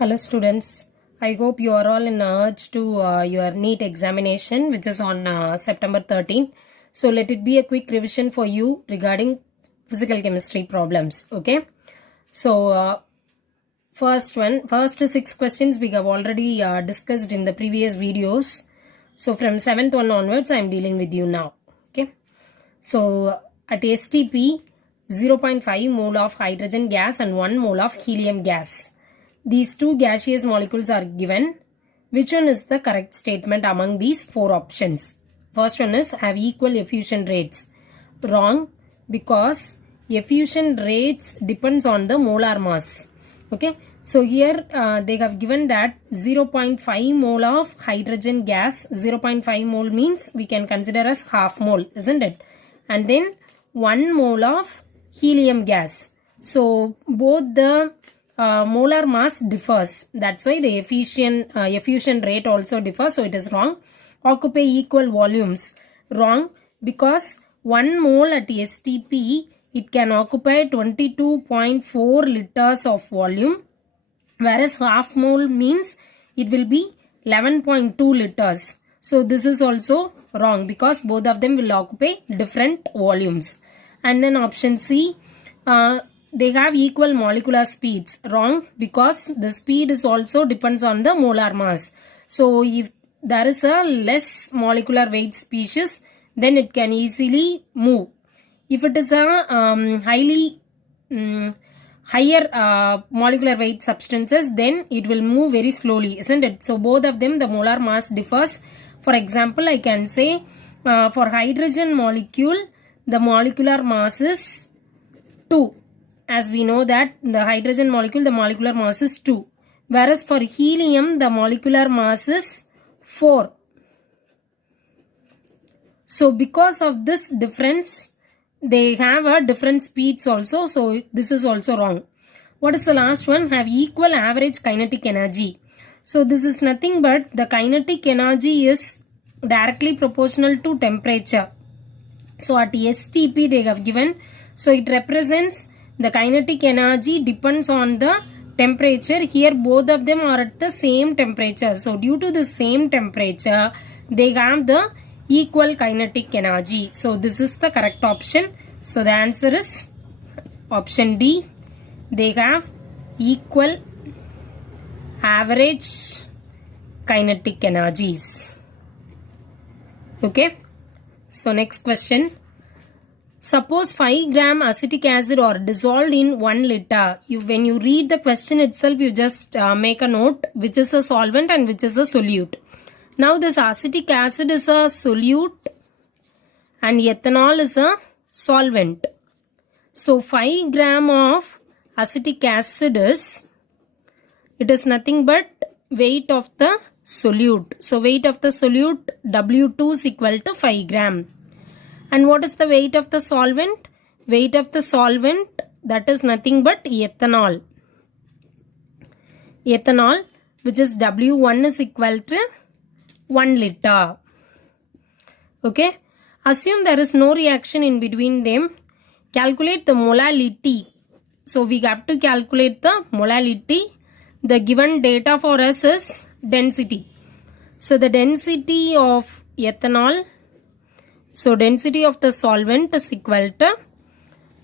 Hello students, I hope you are all in urge to your NEET examination which is on September 13. So let it be a quick revision for you regarding physical chemistry problems. Okay. So first 6 questions we have already discussed in the previous videos. So from 7th one onwards I am dealing with you now. Okay. So at STP 0.5 mole of hydrogen gas and 1 mole of helium gas. These two gaseous molecules are given. Which one is the correct statement among these four options? First one is have equal effusion rates. Wrong, because effusion rates depends on the molar mass. Okay. So here they have given that 0.5 mole of hydrogen gas. 0.5 mole means we can consider as half mole, isn't it? And then 1 mole of helium gas. So both the molar mass differs. That's why the effusion rate also differs. So it is wrong. Occupy equal volumes. Wrong, because 1 mole at STP it can occupy 22.4 liters of volume, whereas half mole means it will be 11.2 liters. So this is also wrong because both of them will occupy different volumes. And then option C, they have equal molecular speeds. Wrong, because the speed is also depends on the molar mass. So if there is a less molecular weight species, then it can easily move. If it is a higher molecular weight substances, then it will move very slowly, isn't it? So both of them, the molar mass differs. For example, I can say for hydrogen molecule, the molecular mass is 2. As we know that the hydrogen molecule, the molecular mass is 2. Whereas for helium, the molecular mass is 4. So because of this difference, they have a different speeds also. So this is also wrong. What is the last one? Have equal average kinetic energy. So this is nothing but the kinetic energy is directly proportional to temperature. So at STP they have given. So it represents the kinetic energy depends on the temperature. Here both of them are at the same temperature. So due to the same temperature, they have the equal kinetic energy. So this is the correct option. So the answer is option D. They have equal average kinetic energies. Okay. So next question. Suppose 5 gram acetic acid are dissolved in 1 liter. When you read the question itself, you just make a note which is a solvent and which is a solute. Now this acetic acid is a solute and ethanol is a solvent. So 5 gram of acetic acid is nothing but weight of the solute. So weight of the solute W2 is equal to 5 gram. And what is the weight of the solvent? Weight of the solvent, that is nothing but ethanol. Ethanol, which is W1 is equal to 1 liter. Okay. Assume there is no reaction in between them. Calculate the molality. So we have to calculate the molality. The given data for us is density. So the density of ethanol, so density of the solvent is equal to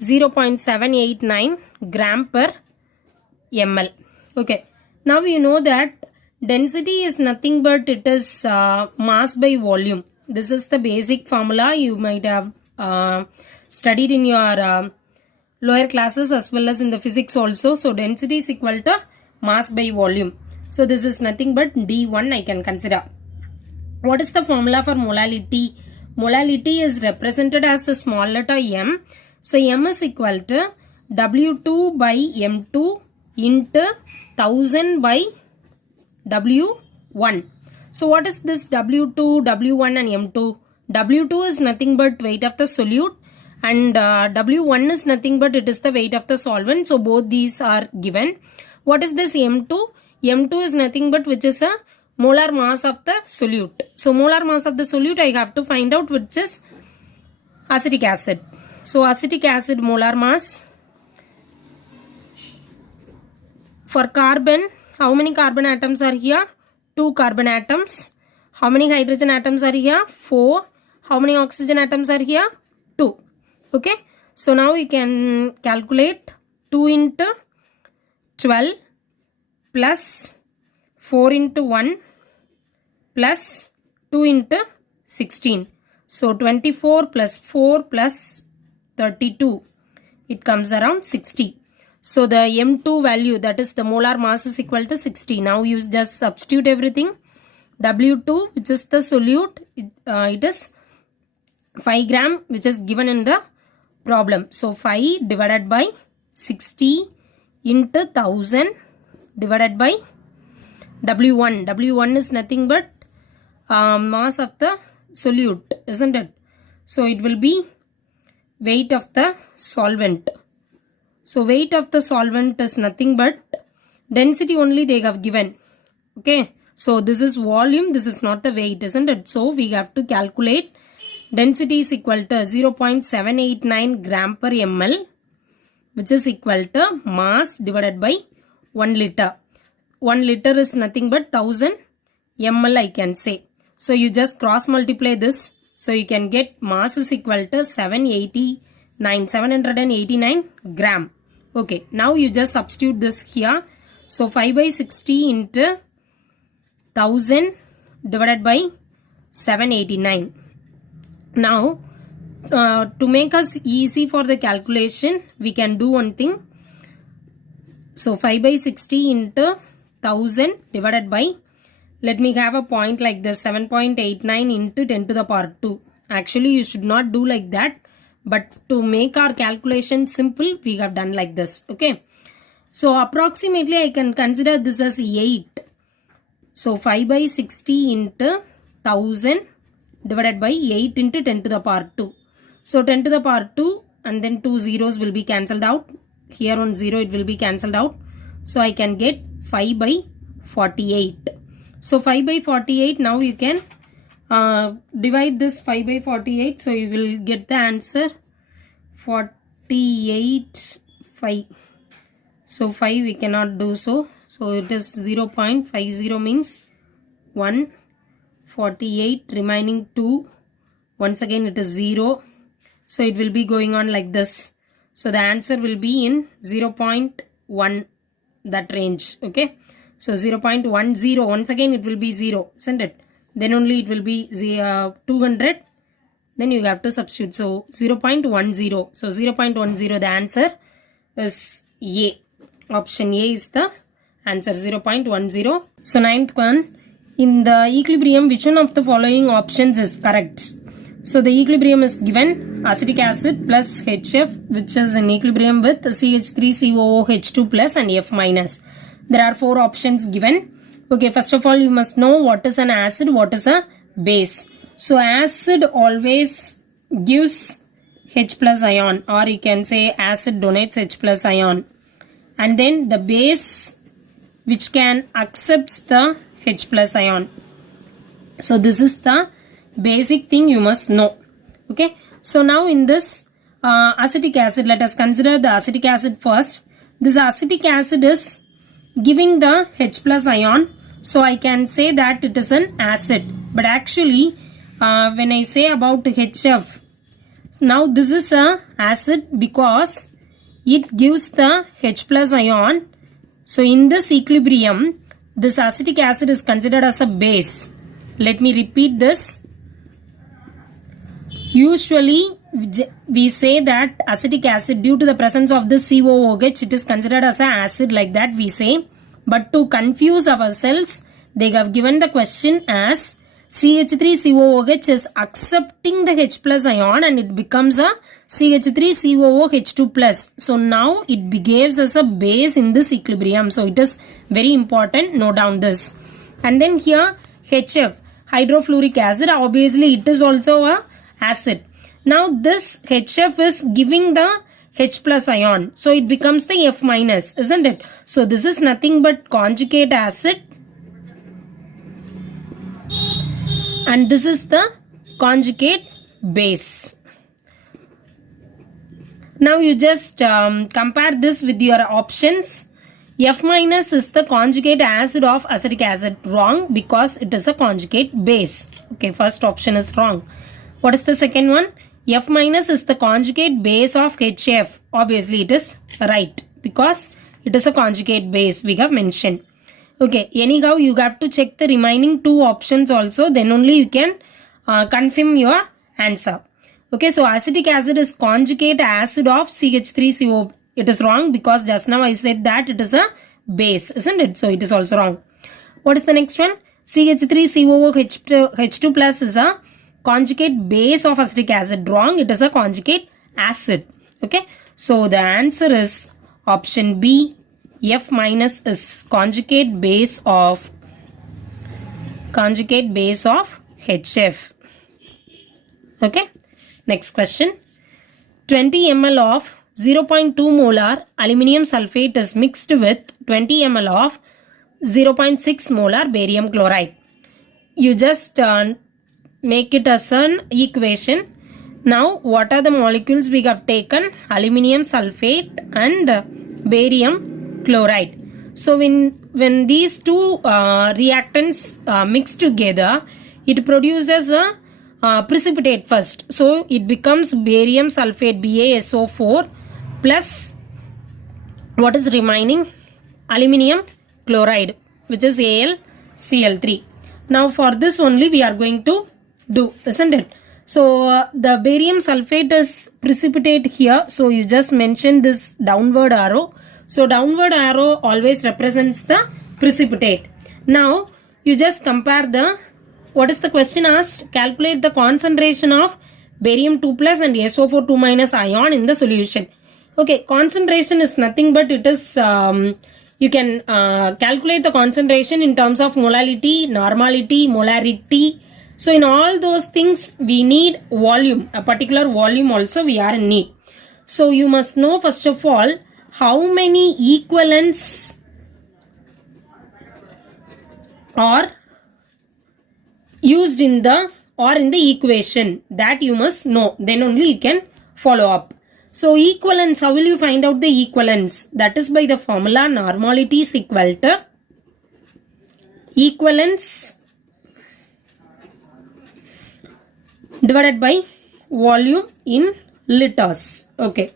0.789 gram per ml. Okay. Now you know that density is nothing but it is mass by volume. This is the basic formula you might have studied in your lower classes as well as in the physics also. So density is equal to mass by volume. So this is nothing but D1 I can consider. What is the formula for molality? Molality is represented as a small letter m. So m is equal to W2 by M2 into 1000 by W1. So what is this W2, W1 and M2? W2 is nothing but weight of the solute and W1 is nothing but it is the weight of the solvent. So both these are given. What is this M2? M2 is nothing but which is a molar mass of the solute. So molar mass of the solute I have to find out which is acetic acid. So acetic acid molar mass. For carbon How many carbon atoms are here? 2 carbon atoms. How many hydrogen atoms are here? 4. How many oxygen atoms are here? 2. Okay. So now we can calculate 2 into 12 plus 4 into 1 plus 2 into 16. So 24 plus 4 plus 32. It comes around 60. So the M2 value, that is the molar mass, is equal to 60. Now you just substitute everything. W2, which is the solute, it is 5 gram, which is given in the problem. So 5 divided by 60 into 1000 divided by W1. W1 is nothing but mass of the solute, isn't it? So it will be weight of the solvent. So weight of the solvent is nothing but density only they have given. Okay. So this is volume, this is not the weight, isn't it? So we have to calculate density is equal to 0.789 gram per ml, which is equal to mass divided by 1 liter. 1 liter is nothing but 1000 ml, I can say. So you just cross multiply this. So you can get mass is equal to 789 gram. Okay. Now you just substitute this here. So 5 by 60 into 1000 divided by 789. Now to make us easy for the calculation, we can do one thing. So 5 by 60 into 1000 divided by, let me have a point like this, 7.89 into 10 to the power 2. Actually, you should not do like that. But to make our calculation simple, we have done like this. Okay. So approximately I can consider this as 8. So 5 by 60 into 1000 divided by 8 into 10 to the power 2. So 10 to the power 2 and then 2 zeros will be cancelled out. Here on 0 it will be cancelled out. So I can get 5 by 48. So 5 by 48, now you can divide this 5 by 48. So you will get the answer 48 5. So 5 we cannot do so. So it is 0.50 means 1, 48, remaining 2. Once again it is 0. So it will be going on like this. So the answer will be in 0.1, that range. Okay. So 0.10, once again it will be 0, isn't it? Then only it will be 200. Then you have to substitute. So 0.10. So 0.10, the answer is A. Option A is the answer, 0.10. So 9th one, in the equilibrium, which one of the following options is correct? So the equilibrium is given acetic acid plus HF, which is in equilibrium with CH3COOH2 plus and F minus. There are 4 options given. Okay, first of all, you must know what is an acid, what is a base. So acid always gives H plus ion, or you can say acid donates H plus ion. And then the base which can accepts the H plus ion. So this is the basic thing you must know. Okay. So now in this acetic acid, let us consider the acetic acid first. This acetic acid is giving the H plus ion. So I can say that it is an acid. But actually when I say about HF, now this is a acid because it gives the H plus ion. So in this equilibrium, this acetic acid is considered as a base. Let me repeat this. Usually we say that acetic acid, due to the presence of the COOH, it is considered as an acid, like that we say. But to confuse ourselves, they have given the question as CH3COOH is accepting the H plus ion and it becomes a CH3COOH2 plus. So now it behaves as a base in this equilibrium. So it is very important. Note down this. And then here HF, hydrofluoric acid, obviously it is also a acid. Now this HF is giving the H plus ion. So it becomes the F minus, isn't it? So this is nothing but conjugate acid. And this is the conjugate base. Now you just compare this with your options. F minus is the conjugate acid of acetic acid. Wrong, because it is a conjugate base. Okay, first option is wrong. What is the second one? F minus is the conjugate base of HF. Obviously, it is right because it is a conjugate base we have mentioned. Okay, anyhow, you have to check the remaining two options also. Then only you can confirm your answer. Okay, so acetic acid is conjugate acid of CH3CO. It is wrong because just now I said that it is a base, isn't it? So it is also wrong. What is the next one? CH3COOH2 plus is a conjugate base of acetic acid. Wrong, it is a conjugate acid. Okay, so the answer is option B. F minus is conjugate base of HF. Okay, next question. 20 ml of 0.2 molar aluminium sulfate is mixed with 20 ml of 0.6 molar barium chloride. You just make it as an equation. Now, what are the molecules we have taken? Aluminium sulfate and barium chloride. So, when these two reactants mix together, it produces a precipitate first. So, it becomes barium sulfate BaSO4 plus what is remaining? Aluminium chloride, which is AlCl3. Now, for this only we are going to do, isn't it? So, the barium sulfate is precipitate here. So, you just mention this downward arrow. So, downward arrow always represents the precipitate. Now, you just compare the, what is the question asked? Calculate the concentration of barium 2 plus and SO4 2 minus ion in the solution. Okay, concentration is nothing but it is, you can calculate the concentration in terms of molality, normality, molarity. So, in all those things, we need volume, a particular volume also we are in need. So, you must know first of all, how many equivalents are used in the equation, that you must know. Then only you can follow up. So, equivalence, how will you find out the equivalence? That is by the formula normality is equal to equivalence divided by volume in liters. Okay.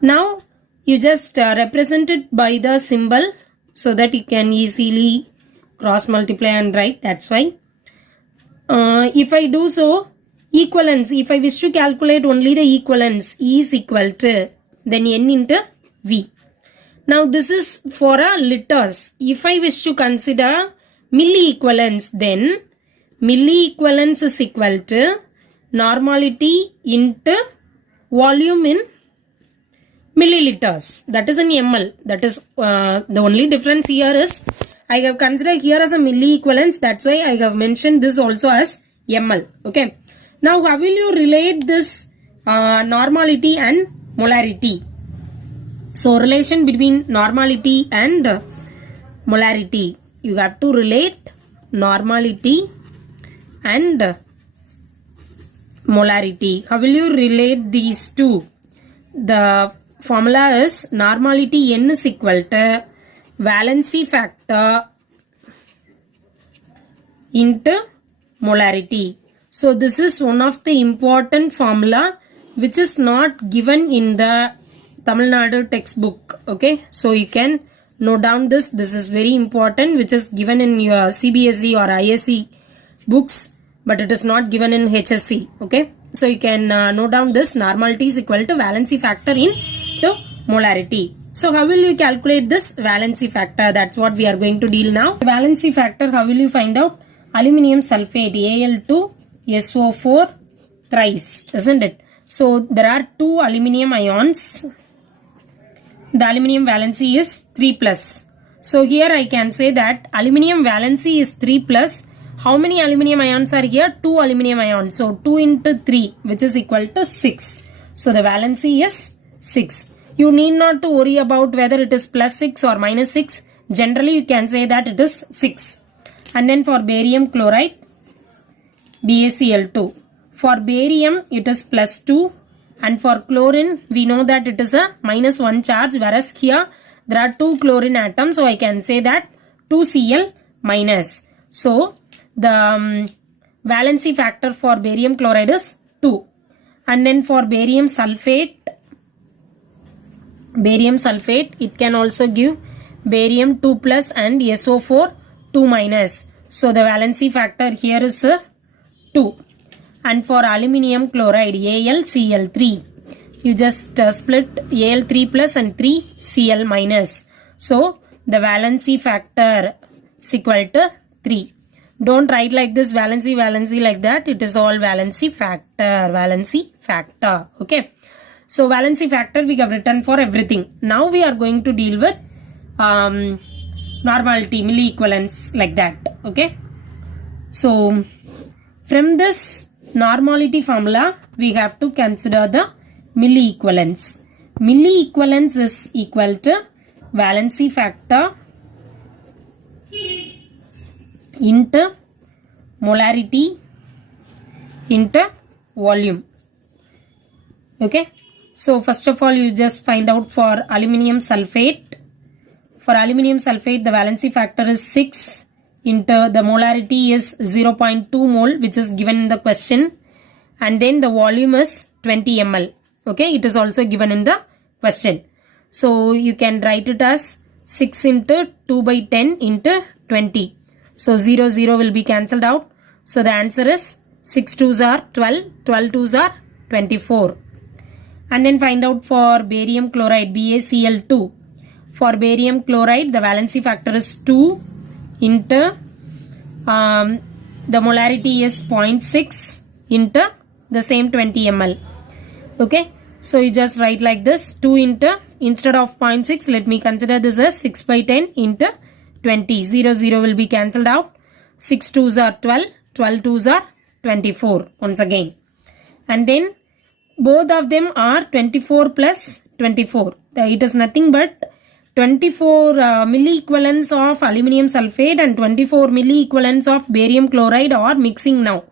Now, you just represent it by the symbol so that you can easily cross multiply and write. That's why. If I do so, equivalence, if I wish to calculate only the equivalence, E is equal to then N into V. Now, this is for a liters. If I wish to consider milli equivalence, then milli equivalence is equal to normality into volume in milliliters. That is in ml. That is the only difference here is I have considered here as a milli equivalence. That's why I have mentioned this also as ml. Okay. Now, how will you relate this normality and molarity? So, relation between normality and molarity. You have to relate normality and molarity. How will you relate these two? The formula is normality N is equal to valency factor into molarity. So, this is one of the important formula which is not given in the Tamil Nadu textbook. Okay. So, you can note down this. This is very important, which is given in your CBSE or ISE books, but it is not given in HSC. Okay. So, you can note down this. Normality is equal to valency factor into molarity. So, how will you calculate this valency factor? That's what we are going to deal now. Valency factor, how will you find out? Aluminium sulfate, Al2SO4 thrice, isn't it? So, there are two aluminium ions. The aluminium valency is 3 plus. So, here I can say that aluminium valency is 3 plus. How many aluminium ions are here? 2 aluminium ions. So, 2 into 3, which is equal to 6. So, the valency is 6. You need not to worry about whether it is plus 6 or minus 6. Generally, you can say that it is 6. And then for barium chloride, BaCl2. For barium, it is plus 2. And for chlorine, we know that it is a minus 1 charge. Whereas here, There are 2 chlorine atoms, so I can say that 2Cl minus. So the valency factor for barium chloride is 2. And then for barium sulfate, it can also give barium 2 plus and SO4 2 minus. So the valency factor here is 2. And for aluminium chloride, AlCl3, you just split Al3 plus and 3Cl minus. So the valency factor is equal to 3. Don't write like this valency like that. It is all valency factor. Okay. So valency factor we have written for everything. Now we are going to deal with normality, milli equivalence like that. Okay. So from this normality formula, we have to consider the milli equivalence. Milli equivalence is equal to valency factor into molarity into volume. Okay. So first of all, you just find out for aluminium sulfate. For aluminium sulfate, the valency factor is 6 into the molarity is 0.2 mole, which is given in the question. And then the volume is 20 ml. Okay. It is also given in the question. So you can write it as 6 into 2 by 10 into 20. So 0, 0 will be cancelled out. So the answer is 6 2s are 12, 12 2s are 24. And then find out for barium chloride, BaCl2. For barium chloride, the valency factor is 2 into the molarity is 0.6 into the same 20 ml. Okay. So you just write like this, 2 into, instead of 0.6, let me consider this as 6 by 10 into 20. 0, 0 will be cancelled out. 6 2s are 12, 12 2s are 24 once again. And then both of them are 24 plus 24. It is nothing but 24 milli equivalents of aluminium sulfate and 24 milli equivalents of barium chloride are mixing now.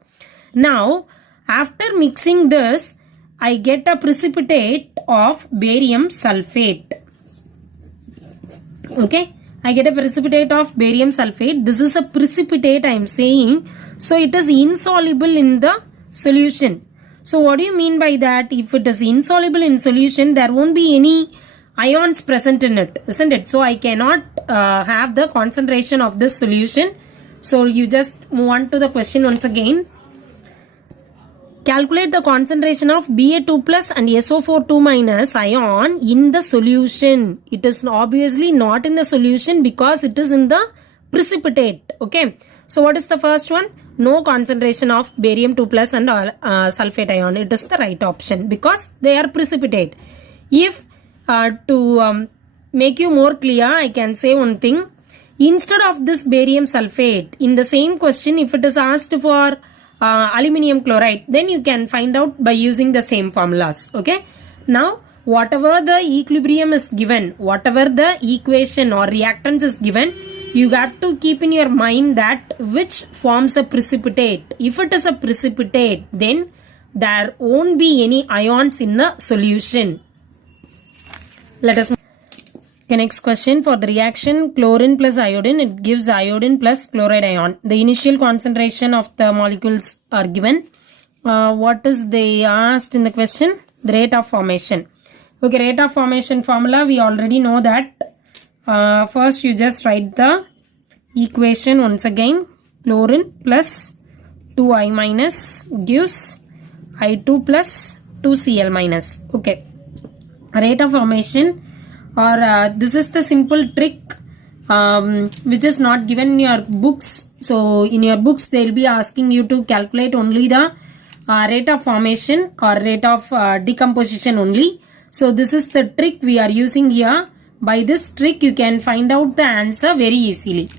Now, after mixing this, I get a precipitate of barium sulfate. Okay. I get a precipitate of barium sulfate. This is a precipitate I am saying. So it is insoluble in the solution. So what do you mean by that? If it is insoluble in solution, there won't be any ions present in it, isn't it? So I cannot have the concentration of this solution. So you just move on to the question once again. Calculate the concentration of Ba2 plus and SO4 2 minus ion in the solution. It is obviously not in the solution because it is in the precipitate. Okay. So what is the first one? No concentration of barium 2 plus and sulfate ion. It is the right option because they are precipitate. If to make you more clear, I can say one thing. Instead of this barium sulfate, in the same question, if it is asked for aluminium chloride, then you can find out by using the same formulas. Okay. Now, whatever the equilibrium is given, whatever the equation or reactance is given, you have to keep in your mind that which forms a precipitate. If it is a precipitate, then there won't be any ions in the solution. Let us. Okay, next question. For the reaction chlorine plus iodine, it gives iodine plus chloride ion. The initial concentration of the molecules are given. What is they asked in the question? The rate of formation. Okay, rate of formation formula, we already know that. First you just write the equation once again. Chlorine plus 2I minus gives I2 plus 2Cl minus. Okay. Rate of formation, or this is the simple trick which is not given in your books. So in your books they will be asking you to calculate only the rate of formation or rate of decomposition only. So this is the trick we are using here. By this trick you can find out the answer very easily.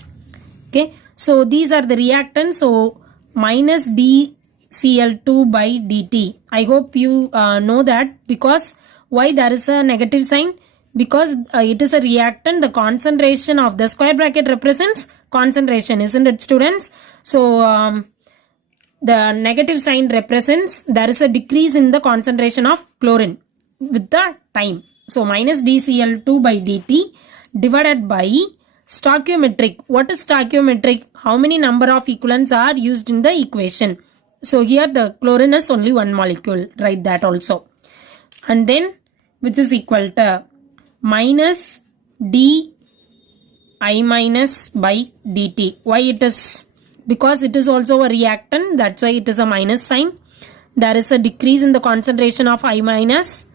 Okay. So these are the reactants. So minus dCl2 by dt. I hope you know that, because why there is a negative sign? Because it is a reactant, the concentration of the square bracket represents concentration, isn't it, students? So the negative sign represents there is a decrease in the concentration of chlorine with the time. So minus dCl2 by dt. divided by stoichiometric. What is stoichiometric? How many number of equivalents are used in the equation? So here the chlorine is only one molecule. Write that also. And then which is equal to minus di minus by dt. Why it is? Because it is also a reactant. That's why it is a minus sign. There is a decrease in the concentration of I minus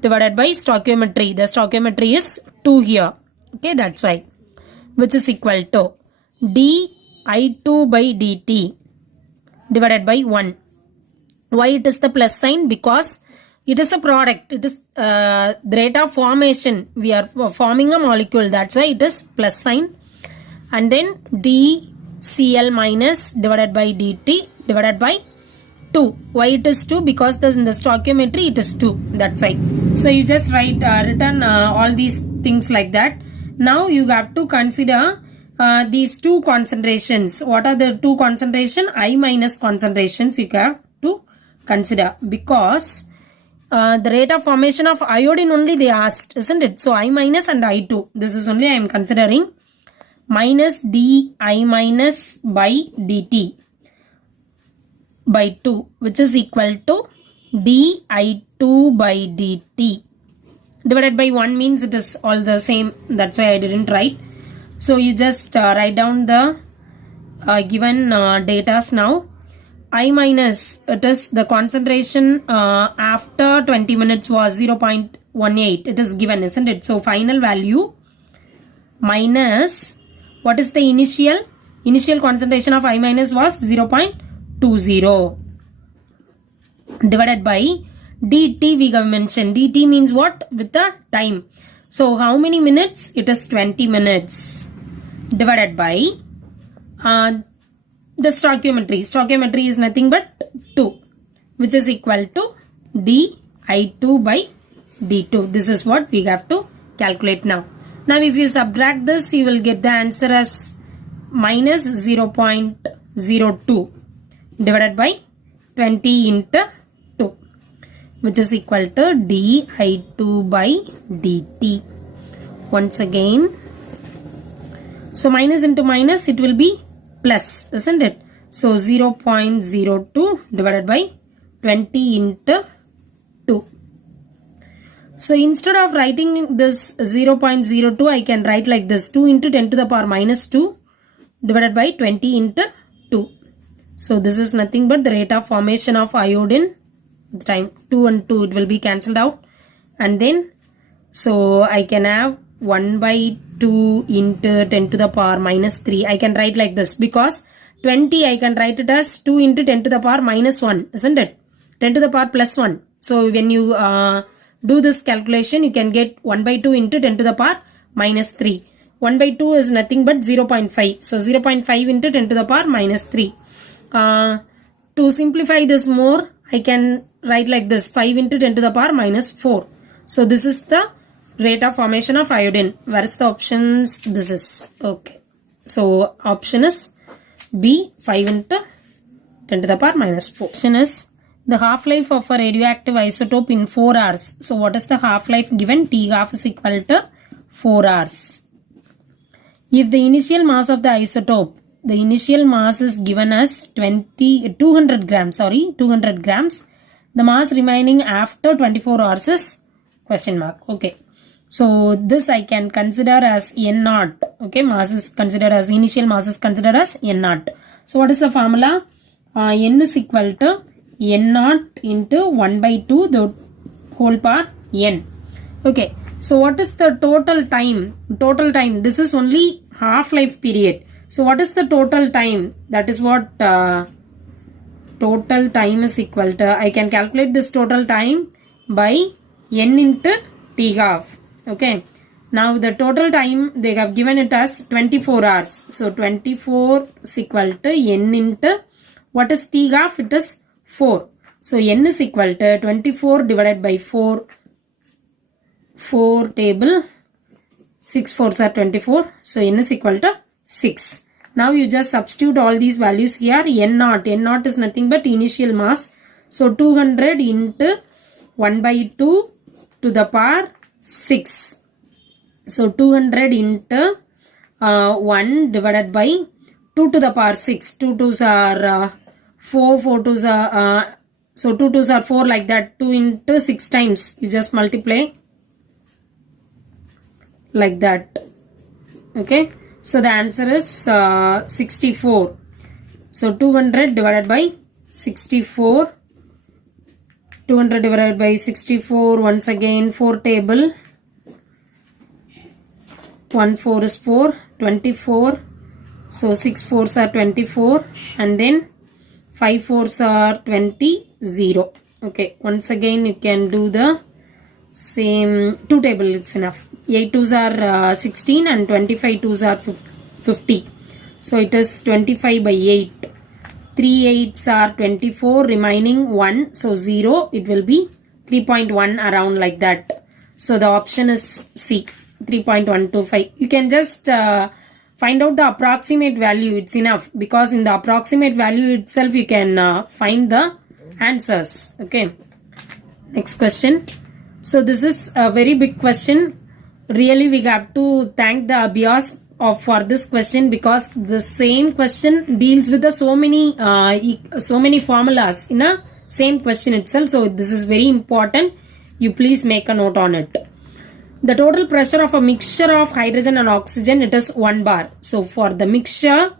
divided by stoichiometry. The stoichiometry is 2 here. Okay, that's why. Which is equal to di2 by dt divided by 1. Why it is the plus sign? Because it is a product. It is the rate of formation. We are forming a molecule. That's why it is plus sign. And then dCl minus divided by dt divided by 2. Why it is 2? Because in the stoichiometry it is 2. That's why. So you just written all these things like that. Now you have to consider these two concentrations. What are the two concentration? I minus concentrations you have to consider, because the rate of formation of iodine only they asked, isn't it? So I minus and I2. This is only I am considering. Minus di minus by dt by 2, which is equal to di2 by dt divided by 1 means it is all the same. That's why I didn't write. So you just write down the given datas now. I minus, it is the concentration after 20 minutes was 0.18. It is given, isn't it? So final value minus, what is the initial? Initial concentration of I minus was 0.20 divided by dt. We have mentioned dt means what? With the time. So how many minutes? It is 20 minutes divided by the stoichiometry. Stoichiometry is nothing but 2, which is equal to di2 by d2. This is what we have to calculate now. Now if you subtract this, you will get the answer as minus 0.02 divided by 20 into 2, which is equal to di2 by dt. Once again, so minus into minus, it will be plus, isn't it? So 0.02 divided by 20 into 2. So instead of writing this 0.02, I can write like this: 2 into 10 to the power minus 2 divided by 20 into 2. So this is nothing but the rate of formation of iodine. The time 2 and 2, it will be cancelled out. And then, so I can have 1 by 2 into 10 to the power minus 3. I can write like this, because 20 I can write it as 2 into 10 to the power minus 1, isn't it? 10 to the power plus 1. So when you do this calculation, you can get 1 by 2 into 10 to the power minus 3. 1 by 2 is nothing but 0.5. So 0.5 into 10 to the power minus 3. To simplify this more, I can write like this: 5 into 10 to the power minus 4. So this is the rate of formation of iodine. Where is the options? This is okay. So option is B, 5 into 10 to the power minus 4. Option is the half-life of a radioactive isotope in 4 hours. So what is the half-life given? T half is equal to 4 hours. If the initial mass of the isotope, the initial mass is given as 200 grams. The mass remaining after 24 hours is question mark. Okay. So this I can consider as N0. Okay. Mass is considered as, initial mass is considered as N0. So what is the formula? N is equal to N0 into 1 by 2 the whole power N. Okay. So what is the total time? Total time. This is only half-life period. So what is the total time? That is what total time is equal to. I can calculate this total time by N into T half. Okay. Now the total time they have given it as 24 hours. So 24 is equal to N into, what is T half? It is 4. So N is equal to 24 divided by 4. 4 table. 6 4s are 24. So N is equal to 6. Now you just substitute all these values here. N0. N0 is nothing but initial mass. So 200 into 1 by 2 to the power 6. So 200 into 1 divided by 2 to the power 6. 2 2s are 4, 4 2s are, so 2 2s are 4, like that. 2 into 6 times. You just multiply like that. Okay. So the answer is 64. So 200 divided by 64. 200 divided by 64. Once again 4 table. 1 4 is 4. 24. So 6 4s are 24. And then 5 4s are 20. 0. Okay. Once again you can do the same 2 table. It's enough. 8 2s are 16 and 25 2s are 50. So it is 25 by 8. 3 8s are 24, remaining 1. So 0, it will be 3.1 around like that. So the option is C, 3.125. You can just find out the approximate value. It's enough, because in the approximate value itself you can find the answers. Okay. Next question. So this is a very big question. Really we have to thank the Abhyas for this question, because the same question deals with the so many formulas in a same question itself. So this is very important. You please make a note on it. The total pressure of a mixture of hydrogen and oxygen, it is 1 bar. So for the mixture,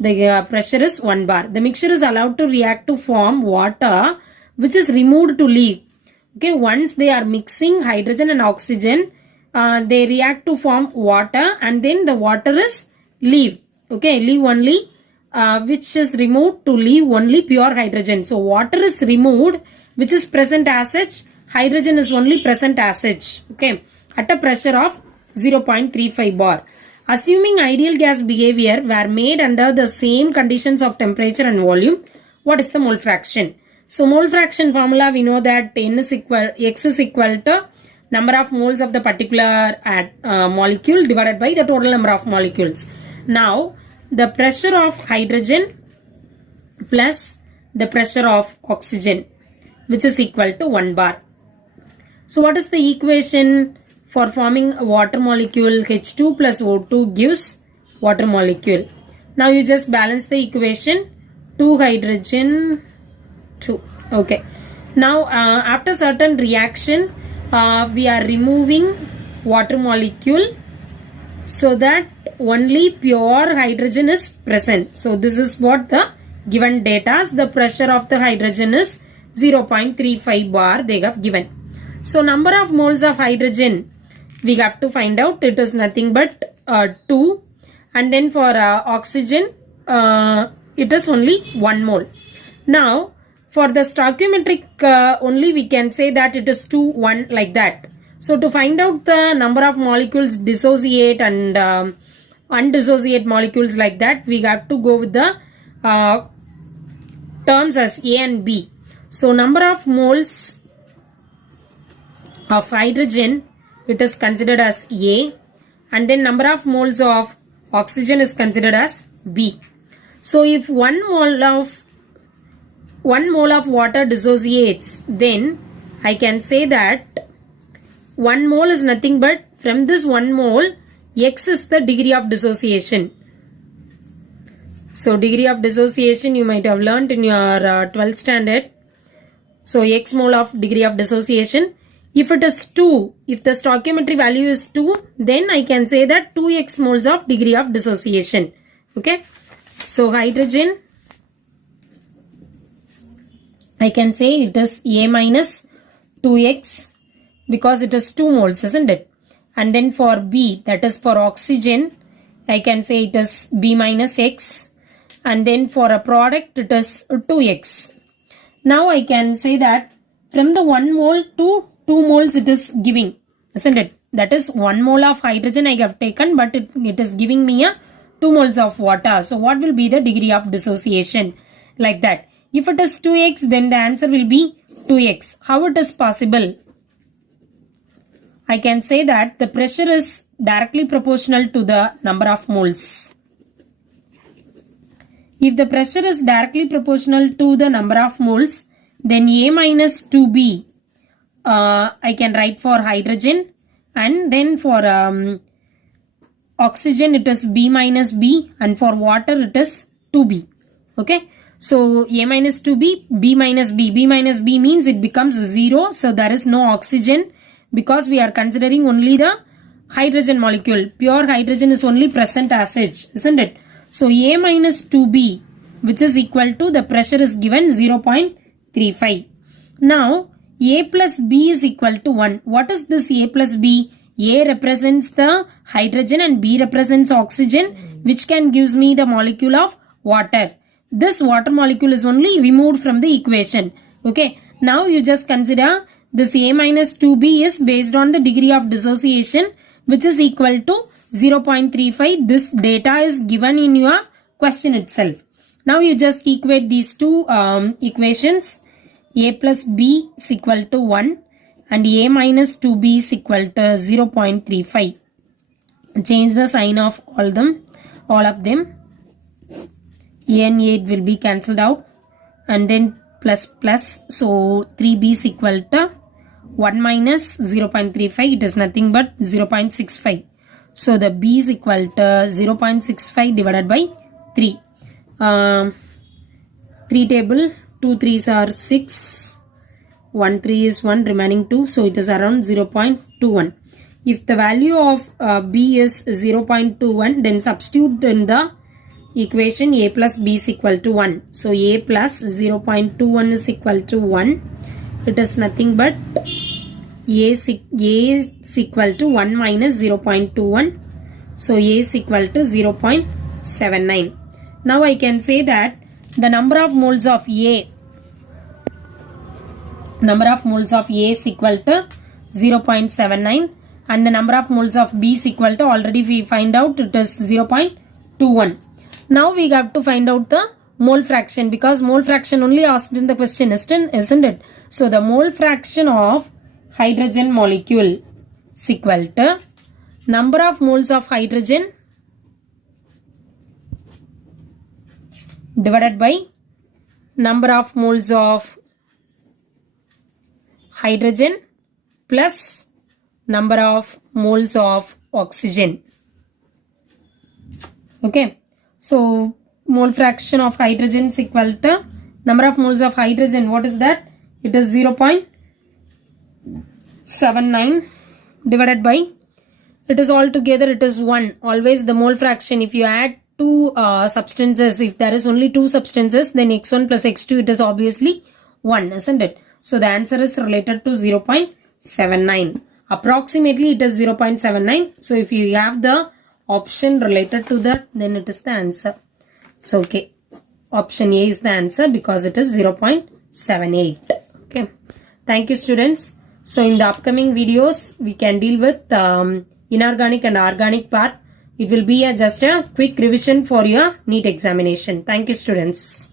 the pressure is 1 bar. The mixture is allowed to react to form water, which is removed to leave. Okay, once they are mixing hydrogen and oxygen, they react to form water, and then the water is leave. Okay, leave only, which is removed to leave only pure hydrogen. So water is removed, which is present as such. Hydrogen is only present as such. Okay, at a pressure of 0.35 bar. Assuming ideal gas behavior were made under the same conditions of temperature and volume, what is the mole fraction? So mole fraction formula, we know that X is equal to number of moles of the particular molecule divided by the total number of molecules. Now, the pressure of hydrogen plus the pressure of oxygen, which is equal to 1 bar. So, what is the equation for forming a water molecule? H2 plus O2 gives water molecule. Now, you just balance the equation. 2 hydrogen, 2. Okay. Now, after certain reaction, we are removing water molecule so that only pure hydrogen is present. So this is what the given data. The pressure of the hydrogen is 0.35 bar they have given. So number of moles of hydrogen we have to find out. It is nothing but 2, and then for oxygen it is only 1 mole. Now for the stoichiometric only we can say that it is 2, 1 like that. So to find out the number of molecules dissociate and undissociate molecules like that, we have to go with the terms as A and B. So number of moles of hydrogen, it is considered as A, and then number of moles of oxygen is considered as B. So if 1 mole of water dissociates, then I can say that 1 mole is nothing but, from this 1 mole, X is the degree of dissociation. So degree of dissociation you might have learnt in your 12th standard. So X mole of degree of dissociation. If it is 2, if the stoichiometry value is 2, then I can say that 2x moles of degree of dissociation. Okay. So hydrogen, I can say it is A minus 2x because it is 2 moles, isn't it? And then for B, that is for oxygen, I can say it is B minus x. And then for a product, it is 2x. Now I can say that from the 1 mole to 2 moles it is giving, isn't it? That is 1 mole of hydrogen I have taken, but it is giving me a 2 moles of water. So what will be the degree of dissociation? Like that. If it is 2x, then the answer will be 2x. How it is possible? I can say that the pressure is directly proportional to the number of moles. If the pressure is directly proportional to the number of moles, then A minus 2B I can write for hydrogen, and then for oxygen it is B minus B, and for water it is 2B. Okay, so A minus 2B, B minus B. B minus B means it becomes 0, so there is no oxygen because we are considering only the hydrogen molecule. Pure hydrogen is only present as such, isn't it? So A minus 2B, which is equal to, the pressure is given 0.35. Now A plus B is equal to 1. What is this A plus B? A represents the hydrogen and B represents oxygen, which can gives me the molecule of water. This water molecule is only removed from the equation. Okay, now you just consider this A minus 2B is based on the degree of dissociation, which is equal to 0.35. This data is given in your question itself. Now you just equate these two equations. A plus B is equal to 1 and A minus 2B is equal to 0.35. Change the sign of all of them. A and A will be cancelled out, and then plus plus, so 3B is equal to 1 minus 0.35, it is nothing but 0.65. So the B is equal to 0.65 divided by 3. 3 table, 2 3s are 6, 1 3 is 1, remaining 2, so it is around 0.21. If the value of B is 0.21, then substitute in the equation A plus B is equal to 1. So A plus 0.21 is equal to 1. It is nothing but A is equal to 1 minus 0.21. So A is equal to 0.79. Now I can say that the number of moles of A is equal to 0.79, and the number of moles of B is equal to, already we find out it is 0.21. Now we have to find out the mole fraction, because mole fraction only asked in the question, isn't it? So the mole fraction of hydrogen molecule is equal to number of moles of hydrogen divided by number of moles of hydrogen plus number of moles of oxygen. Okay, so mole fraction of hydrogen is equal to number of moles of hydrogen. What is that? It is 0.79 divided by, it is altogether it is 1. Always the mole fraction, if you add two substances, if there is only two substances, then x1 plus x2, it is obviously 1, isn't it? So the answer is related to 0.79. Approximately it is 0.79. So if you have the option related to that, then it is the answer. So okay, option A is the answer because it is 0.78. Okay, thank you students. So in the upcoming videos we can deal with inorganic and organic part. It will be just a quick revision for your NEET examination. Thank you students.